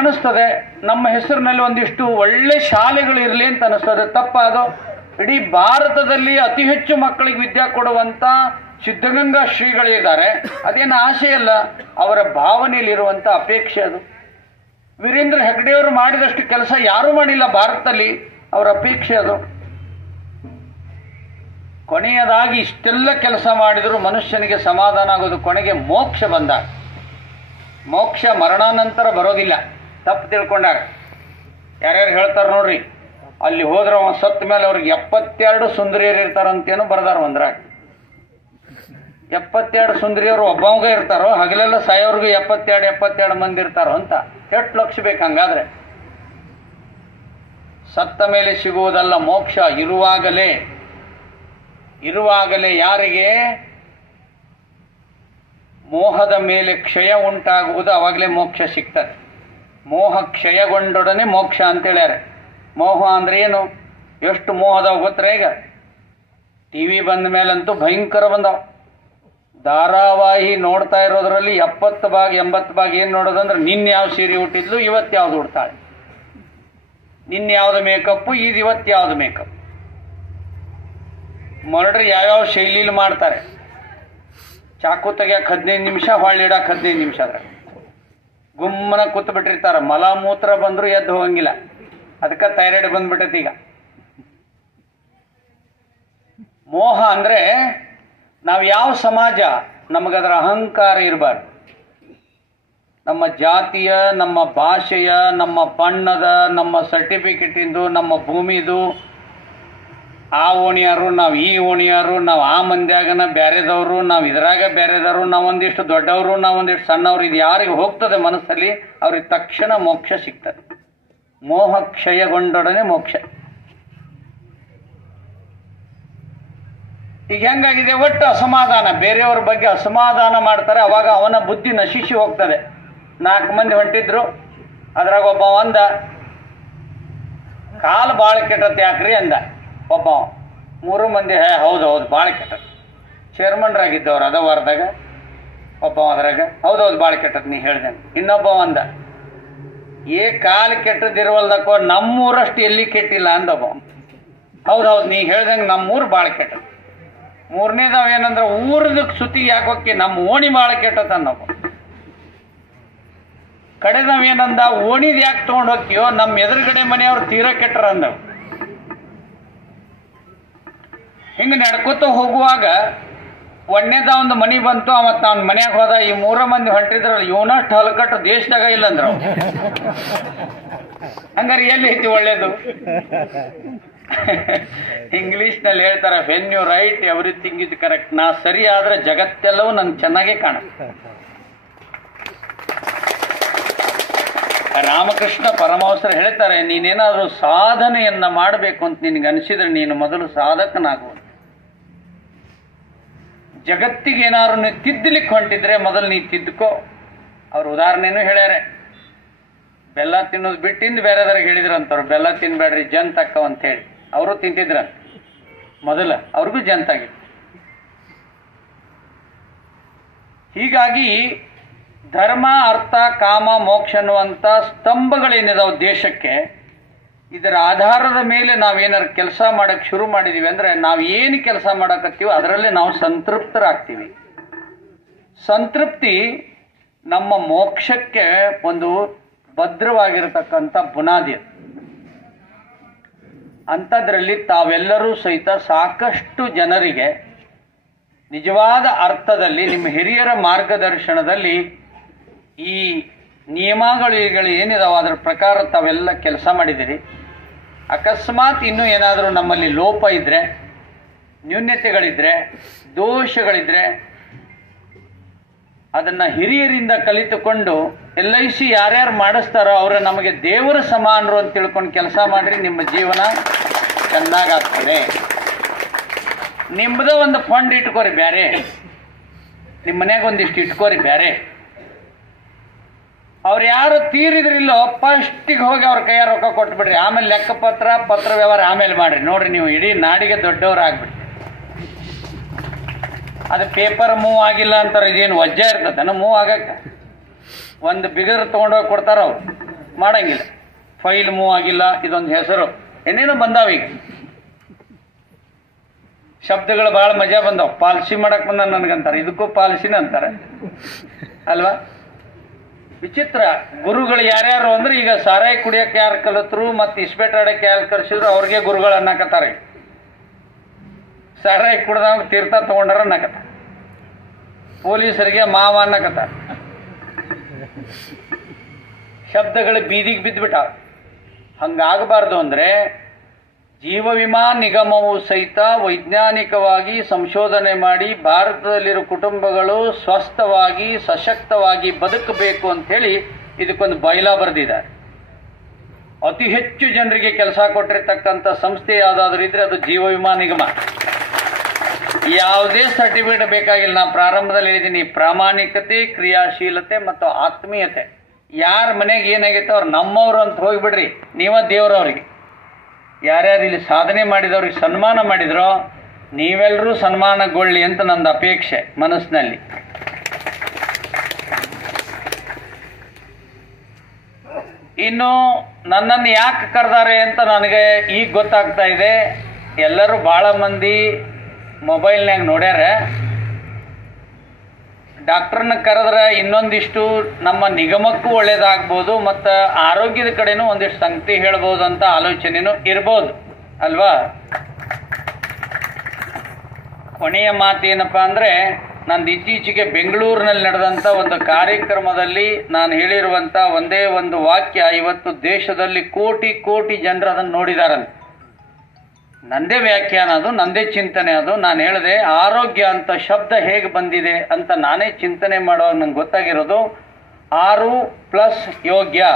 ಅನಿಸ್ತದೆ ನಮ್ಮ ಹೆಸರಿನಲ್ಲಿ ಒಂದಿಷ್ಟು ಒಳ್ಳೆ ಶಾಲೆಗಳು ಇರಲಿ ಅಂತ ಅನಿಸ್ತದೆ. ತಪ್ಪಾದು. ಇಡೀ ಭಾರತದಲ್ಲಿ ಅತಿ ಹೆಚ್ಚು ಮಕ್ಕಳಿಗೆ ವಿದ್ಯೆ ಕೊಡುವಂತ ಸಿದ್ಧಗಂಗಾ ಶ್ರೀಗಳಿದ್ದಾರೆ. ಅದೇನು ಆಸೆ ಅಲ್ಲ, ಅವರ ಭಾವನೆಯಲ್ಲಿರುವಂತ ಅಪೇಕ್ಷೆ ಅದು. ವೀರೇಂದ್ರ ಹೆಗ್ಡೆಯವರು ಮಾಡಿದಷ್ಟು ಕೆಲಸ ಯಾರೂ ಮಾಡಿಲ್ಲ ಭಾರತದಲ್ಲಿ, ಅವರ ಅಪೇಕ್ಷೆ ಅದು. ಕೊನೆಯದಾಗಿ ಇಷ್ಟೆಲ್ಲ ಕೆಲಸ ಮಾಡಿದರೂ ಮನುಷ್ಯನಿಗೆ ಸಮಾಧಾನ ಆಗೋದು ಕೊನೆಗೆ ಮೋಕ್ಷ ಬಂದಾಗ. ಮೋಕ್ಷ ಮರಣಾನಂತರ ಬರೋದಿಲ್ಲ, ತಪ್ಪು ತಿಳ್ಕೊಂಡಾಗ. ಯಾರ್ಯಾರು ಹೇಳ್ತಾರೆ ನೋಡ್ರಿ, ಅಲ್ಲಿ ಹೋದ್ರೆ ಅವ ಸತ್ತ ಮೇಲೆ ಅವ್ರಿಗೆ 72 ಸುಂದರಿಯರು ಇರ್ತಾರಂತೇನು ಬರ್ದಾರ ಒಂದ್ರಾಗ. 72 ಸುಂದರಿಯರು ಒಬ್ಬವಾಗ ಇರ್ತಾರೋ, ಹಗಲೆಲ್ಲ ಸಾಯೋರ್ಗು 72 ಮಂದಿ ಇರ್ತಾರೋ ಅಂತ. ಎಷ್ಟು ಲಕ್ಷ ಬೇಕು ಹಂಗಾದ್ರೆ? ಸತ್ತ ಮೇಲೆ ಸಿಗುವುದಲ್ಲ ಮೋಕ್ಷ, ಇರುವಾಗಲೇ ಯಾರಿಗೆ ಮೋಹದ ಮೇಲೆ ಕ್ಷಯ ಉಂಟಾಗುವುದು ಅವಾಗಲೇ ಮೋಕ್ಷ ಸಿಗ್ತದೆ. ಮೋಹ ಕ್ಷಯಗೊಂಡೊಡನೆ ಮೋಕ್ಷ ಅಂತ ಹೇಳ್ಯಾರೆ. ಮೋಹ ಅಂದ್ರೆ ಏನು? ಎಷ್ಟು ಮೋಹದವ ಗೊತ್ತರೆ? ಈಗ ಟಿವಿ ಬಂದ ಮೇಲಂತೂ ಭಯಂಕರ ಬಂದವ. ಧಾರಾವಾಹಿ ನೋಡ್ತಾ ಇರೋದ್ರಲ್ಲಿ 70 ಭಾಗ 80 ಭಾಗ ಏನು ನೋಡೋದಂದ್ರೆ ನಿನ್ನೆ ಯಾವ ಸೀರೆ ಹುಟ್ಟಿದ್ಲು, ಇವತ್ತು ಯಾವ್ದು ಉಡ್ತಾಳೆ, ನಿನ್ನೆ ಯಾವ್ದು ಮೇಕಪ್ಪು, ಇವತ್ತು ಯಾವ್ದು ಮೇಕಪ್. ಮರ್ಡ್ರ್ ಯಾವ್ಯಾವ ಶೈಲಿಲಿ ಮಾಡ್ತಾರೆ. ಚಾಕು ತೆಗಿಯಕ್ಕೆ 15 ನಿಮಿಷ, ಹೊಳ್ಳಿಡಕ್ಕೆ 15 ನಿಮಿಷ. ಅದ್ರ ಗುಮ್ಮನ ಕೂತ್ ಬಿಟ್ಟಿರ್ತಾರ. ಮಲ ಮೂತ್ರ ಬಂದ್ರು ಎದ್ದು ಹೋಗಂಗಿಲ್ಲ. ಅದಕ್ಕೆ ಥೈರಾಯ್ಡ್ ಬಂದ್ಬಿಟ್ಟೈತಿ ಈಗ. ಮೋಹ ಅಂದ್ರೆ ನಾವು ಯಾವ ಸಮಾಜ, ನಮಗದರ ಅಹಂಕಾರ ಇರಬಾರ್ದು. ನಮ್ಮ ಜಾತಿಯ, ನಮ್ಮ ಭಾಷೆಯ, ನಮ್ಮ ಬಣ್ಣದ, ನಮ್ಮ ಸರ್ಟಿಫಿಕೇಟಿಂದು, ನಮ್ಮ ಭೂಮಿದು, ಆ ಓಣಿಯಾರು, ನಾವು ಈ ಓಣಿಯಾರು, ನಾವು ಆ ಮಂದ್ಯಾಗನ ಬೇರೆದವರು, ನಾವು ಇದ್ರಾಗ ಬೇರೆದವರು, ನಾವೊಂದಿಷ್ಟು ದೊಡ್ಡವರು, ನಾವೊಂದಿಷ್ಟು ಸಣ್ಣವರು, ಇದು ಯಾರಿಗೆ ಹೋಗ್ತದೆ ಮನಸ್ಸಲ್ಲಿ ಅವ್ರಿಗೆ ತಕ್ಷಣ ಮೋಕ್ಷ ಸಿಗ್ತದೆ. ಮೋಹ ಕ್ಷಯಗೊಂಡೊಡನೆ ಮೋಕ್ಷ. ಈಗ ಹೆಂಗಾಗಿದೆ, ಒಟ್ಟು ಅಸಮಾಧಾನ, ಬೇರೆಯವ್ರ ಬಗ್ಗೆ ಅಸಮಾಧಾನ ಮಾಡ್ತಾರೆ. ಅವಾಗ ಅವನ ಬುದ್ಧಿ ನಶಿಸಿ ಹೋಗ್ತದೆ. 4 ಮಂದಿ ಹೊಂಟಿದ್ರು, ಅದ್ರಾಗ ಒಬ್ಬ ಅಂದ, ಕಾಲು ಭಾಳ ಕೆಟ್ಟತ್ತೆ ಯಾಕ್ರಿ ಅಂದ ಒಬ್ಬ. 3 ಮಂದಿ ಹೌದು ಭಾಳ ಕೆಟ್ಟದ್ದು. ಚೇರ್ಮನ್ರಾಗಿದ್ದವ್ರು ಅದ ವಾರದಾಗ ಒಬ್ಬ, ಅದ್ರಾಗ ಹೌದೌದು ಭಾಳ ಕೆಟ್ಟದ್ದು ನೀ ಹೇಳ್ದೇನೆ. ಇನ್ನೊಬ್ಬ ಅಂದ, ಕಾಲು ಕೆಟ್ಟದಿರುವಲ್ದಕ್ಕೋ ನಮ್ಮೂರಷ್ಟು ಎಲ್ಲಿ ಕೆಟ್ಟಿಲ್ಲ ಅಂದೊಬ್ಬ. ಹೌದೌದು ನೀ ಹೇಳ್ದಂಗೆ ನಮ್ಮೂರು ಭಾಳ ಕೆಟ್ಟದ್ದು. 3ನೇದವ ಏನಂದ್ರೆ, ಊರದ ಸುತ್ತಿಗೆ ಯಾಕೆ ಹೋಗಿ ನಮ್ಮ ಓಣಿ ಭಾಳ ಕೆಟ್ಟದ ಅನ್ನೊಬ್ಬ. ಕಡೆದವೇನಂದ, ಓಣಿದ್ ಯಾಕೆ ತೊಗೊಂಡು ಹೋಗ್ತೀಯೋ, ನಮ್ಮ ಎದುರುಗಡೆ ಮನೆಯವ್ರು ತೀರಾ ಕೆಟ್ಟರ ಅಂದವು. ಹಿಂಗೆ ನಡ್ಕೋತ ಹೋಗುವಾಗ ಒಂದೇದ ಒಂದು ಮನೆ ಬಂತು. ಅವತ್ತು ಅವ್ನ ಮನ್ಯಾಗ ಹೋದ. ಈ 3 ಮಂದಿ ಹೊಂಟಿದ್ರಲ್ಲ, ಇವನಷ್ಟು ಹಲಕಟ್ಟು ದೇಶದಾಗ ಇಲ್ಲಂದ್ರ. ಹಂಗಾರೆ ಎಲ್ಲಿ ಐತಿ ಒಳ್ಳೇದು? ಇಂಗ್ಲಿಷ್ನಲ್ಲಿ ಹೇಳ್ತಾರೆ, when you write everything is correct. ನಾ ಸರಿ ಆದ್ರೆ ಜಗತ್ತೆಲ್ಲವೂ ನಂಗೆ ಚೆನ್ನಾಗೇ ಕಾಣುತ್ತೆ. ರಾಮಕೃಷ್ಣ ಪರಮಹಂಸರು ಹೇಳ್ತಾರೆ, ನೀನೇನಾದ್ರೂ ಸಾಧನೆಯನ್ನ ಮಾಡಬೇಕು ಅಂತ ನಿನಗೆ ಅನಿಸಿದ್ರೆ ನೀನು ಮೊದಲು ಸಾಧಕನಾಗುವುದು. ಜಗತ್ತಿಗೆ ಏನಾದ್ರು ನೀ ತಿದ್ದಲಿಕ್ಕೆ ಹೊಂಟಿದ್ರೆ ಮೊದಲು ನೀ ತಿದ್ದುಕೋ. ಅವ್ರ ಉದಾಹರಣೆನೂ ಹೇಳ್ಯಾರೆ. ಬೆಲ್ಲ ತಿನ್ನೋದು ಬಿಟ್ಟಿಂದ ಬೇರೆದವ್ರಿಗೆ ಹೇಳಿದ್ರಂತವ್ರು, ಬೆಲ್ಲ ತಿನ್ಬೇಡ್ರಿ ಜಂತಕ್ಕವ ಅಂತ ಹೇಳಿ. ಅವರು ತಿಂತಿದ್ರ ಮೊದಲ, ಅವ್ರಿಗೂ ಜಂತಾಗಿತ್ತು. ಹೀಗಾಗಿ ಧರ್ಮ, ಅರ್ಥ, ಕಾಮ, ಮೋಕ್ಷ ಅನ್ನುವಂಥ ಸ್ತಂಭಗಳೇನಿದಾವೆ ದೇಶಕ್ಕೆ, ಇದರ ಆಧಾರದ ಮೇಲೆ ನಾವೇನಾರು ಕೆಲಸ ಮಾಡಕ್ಕೆ ಶುರು ಮಾಡಿದೀವಿ ಅಂದ್ರೆ, ನಾವು ಏನು ಕೆಲಸ ಮಾಡಕತ್ತೀವೋ ಅದರಲ್ಲೇ ನಾವು ಸಂತೃಪ್ತರಾಗ್ತೀವಿ. ಸಂತೃಪ್ತಿ ನಮ್ಮ ಮೋಕ್ಷಕ್ಕೆ ಒಂದು ಭದ್ರವಾಗಿರತಕ್ಕಂಥ ಬುನಾದಿ. ಅಂಥದ್ರಲ್ಲಿ ತಾವೆಲ್ಲರೂ ಸಹಿತ ಸಾಕಷ್ಟು ಜನರಿಗೆ ನಿಜವಾದ ಅರ್ಥದಲ್ಲಿ ನಿಮ್ಮ ಹಿರಿಯರ ಮಾರ್ಗದರ್ಶನದಲ್ಲಿ ಈ ನಿಯಮಾವಳಿಗಳು ಏನಿದಾವೆ ಅದರ ಪ್ರಕಾರ ತಾವೆಲ್ಲ ಕೆಲಸ ಮಾಡಿದಿರಿ. ಅಕಸ್ಮಾತ್ ಇನ್ನೂ ಏನಾದರೂ ನಮ್ಮಲ್ಲಿ ಲೋಪ ಇದ್ದರೆ, ನ್ಯೂನ್ಯತೆಗಳಿದ್ರೆ, ದೋಷಗಳಿದ್ರೆ ಅದನ್ನು ಹಿರಿಯರಿಂದ ಕಲಿತುಕೊಂಡು LIC ಯಾರ್ಯಾರು ಮಾಡಿಸ್ತಾರೋ ಅವರು ನಮಗೆ ದೇವರ ಸಮಾನರು ಅಂತ ತಿಳ್ಕೊಂಡು ಕೆಲಸ ಮಾಡಿರಿ, ನಿಮ್ಮ ಜೀವನ ಚೆನ್ನಾಗಾಗ್ತದೆ. ನಿಮ್ಮದೇ ಒಂದು ಫಂಡ್ ಇಟ್ಕೋರಿ, ಬೇರೆ ನಿಮ್ಮ ಮನ್ಯಾಗ ಒಂದಿಷ್ಟು ಇಟ್ಕೋರಿ ಬೇರೆ. ಅವ್ರು ಯಾರು ತೀರಿದ್ರಿಲ್ಲೋ ಫಸ್ಟಿಗೆ ಹೋಗಿ ಅವ್ರ ಕೈಯ ರೊಕ್ಕ ಕೊಟ್ಬಿಡ್ರಿ. ಆಮೇಲೆ ಪತ್ರ ವ್ಯವಹಾರ ಆಮೇಲೆ ಮಾಡ್ರಿ. ನೋಡ್ರಿ ನೀವು ಇಡೀ ನಾಡಿಗೆ ದೊಡ್ಡವರಾಗ್ಬಿಡ್ರಿ. ಅದು ಪೇಪರ್ ಮೂವ್ ಆಗಿಲ್ಲ ಅಂತಾರೆ, ಇದೇನು ವಜ್ಜೆ ಇರ್ತದೆ ಮೂವ್ ಆಗಕ್ಕೆ. ಒಂದು ಬಿಗರ್ ತೊಗೊಂಡೋಗಿ ಕೊಡ್ತಾರ ಅವ್ರು, ಮಾಡಂಗಿಲ್ಲ. ಫೈಲ್ ಮೂವ್ ಆಗಿಲ್ಲ, ಇದೊಂದು ಹೆಸರು, ಏನೇನೋ ಬಂದಾವೀಗ. ಶಬ್ದಗಳು ಭಾಳ ಮಜಾ ಬಂದಾವ. ಪಾಲಿಸಿ ಮಾಡಕ್ ಬಂದ ನನಗಂತಾರೆ, ಇದಕ್ಕೂ ಪಾಲಿಸಿನ ಅಂತಾರೆ ಅಲ್ವಾ. ವಿಚಿತ್ರ. ಗುರುಗಳು ಯಾರ್ಯಾರು ಅಂದ್ರೆ ಈಗ ಸಾರಾಯಿ ಕುಡಿಯಕ್ಕೆ ಯಾರು ಕಲಿತರು ಮತ್ತು ಇಸ್ಬೇಟ್ ಆಡಕ್ಕೆ ಯಾರು ಕಲಿಸಿದ್ರು ಅವ್ರಿಗೆ ಗುರುಗಳು ಅನ್ನಕತ್ತಾರೆ. ಸಾರಾಯಿ ಕುಡ್ದವ್ ತೀರ್ಥ ತಗೊಂಡಾರ ಅನ್ನಕತ್ತ, ಪೊಲೀಸರಿಗೆ ಮಾವ ಅನ್ನಕತ್ತಾರ. ಶಬ್ದಗಳು ಬೀದಿಗೆ ಬಿದ್ದುಬಿಟ್ಟಾವ. ಹಂಗಾಗಬಾರ್ದು ಅಂದ್ರೆ ಜೀವ ವಿಮಾ ನಿಗಮವು ಸಹಿತ ವೈಜ್ಞಾನಿಕವಾಗಿ ಸಂಶೋಧನೆ ಮಾಡಿ ಭಾರತದಲ್ಲಿರೋ ಕುಟುಂಬಗಳು ಸ್ವಸ್ಥವಾಗಿ ಸಶಕ್ತವಾಗಿ ಬದುಕಬೇಕು ಅಂಥೇಳಿ ಇದಕ್ಕೊಂದು ಬೈಲಾ ಬರೆದಿದ್ದಾರೆ. ಅತಿ ಹೆಚ್ಚು ಜನರಿಗೆ ಕೆಲಸ ಕೊಟ್ಟಿರ್ತಕ್ಕಂಥ ಸಂಸ್ಥೆ ಯಾವುದಾದ್ರೂ ಇದ್ರೆ ಅದು ಜೀವ ವಿಮಾ ನಿಗಮ. ಯಾವುದೇ ಸರ್ಟಿಫಿಕೇಟ್ ಬೇಕಾಗಿಲ್ಲ. ನಾನು ಪ್ರಾರಂಭದಲ್ಲಿ ಹೇಳಿದ್ದೀನಿ, ಪ್ರಾಮಾಣಿಕತೆ, ಕ್ರಿಯಾಶೀಲತೆ ಮತ್ತು ಆತ್ಮೀಯತೆ. ಯಾರ ಮನೆಗೆ ಏನಾಗೈತೆ ಅವ್ರು ನಮ್ಮವರು ಅಂತ ಹೋಗಿಬಿಡ್ರಿ, ನೀವ ದೇವ್ರವ್ರಿಗೆ. ಯಾರ್ಯಾರು ಇಲ್ಲಿ ಸಾಧನೆ ಮಾಡಿದವ್ರಿಗೆ ಸನ್ಮಾನ ಮಾಡಿದ್ರೋ ನೀವೆಲ್ಲರೂ ಸನ್ಮಾನಗೊಳ್ಳಿ ಅಂತ ನಂದು ಅಪೇಕ್ಷೆ ಮನಸ್ಸಿನಲ್ಲಿ. ಇನ್ನು ನನ್ನನ್ನು ಯಾಕೆ ಕರೆದಾರೆ ಅಂತ ನನಗೆ ಈಗ ಗೊತ್ತಾಗ್ತಾ ಇದೆ. ಎಲ್ಲರೂ ಭಾಳ ಮಂದಿ ಮೊಬೈಲ್ನಾಗ ನೋಡ್ಯಾರ. ಡಾಕ್ಟರ್ನ ಕರೆದ್ರೆ ಇನ್ನೊಂದಿಷ್ಟು ನಮ್ಮ ನಿಗಮಕ್ಕೂ ಒಳ್ಳೇದಾಗ್ಬೋದು ಮತ್ತು ಆರೋಗ್ಯದ ಕಡೆನೂ ಒಂದಿಷ್ಟು ಸಂಗತಿ ಹೇಳ್ಬೋದು ಅಂತ ಆಲೋಚನೆನೂ ಇರ್ಬೋದು ಅಲ್ವಾ. ಕೊನೆಯ ಮಾತೇನಪ್ಪ ಅಂದರೆ, ನಂದು ಇತ್ತೀಚೆಗೆ ಬೆಂಗಳೂರಿನಲ್ಲಿ ನಡೆದಂಥ ಒಂದು ಕಾರ್ಯಕ್ರಮದಲ್ಲಿ ನಾನು ಹೇಳಿರುವಂಥ ಒಂದೇ ಒಂದು ವಾಕ್ಯ ಇವತ್ತು ದೇಶದಲ್ಲಿ ಕೋಟಿ ಕೋಟಿ ಜನರು ಅದನ್ನು ನೋಡಿದಾರಂತೆ. ನಂದೇ ವ್ಯಾಖ್ಯಾನ ಅದು, ನಂದೇ ಚಿಂತನೆ ಅದು. ನಾನು ಹೇಳಿದೆ ಆರೋಗ್ಯ ಅಂತ ಶಬ್ದ ಹೇಗೆ ಬಂದಿದೆ ಅಂತ ನಾನೇ ಚಿಂತನೆ ಮಾಡುವಾಗ ನಂಗೆ ಗೊತ್ತಾಗಿರೋದು 6 + ಯೋಗ್ಯ.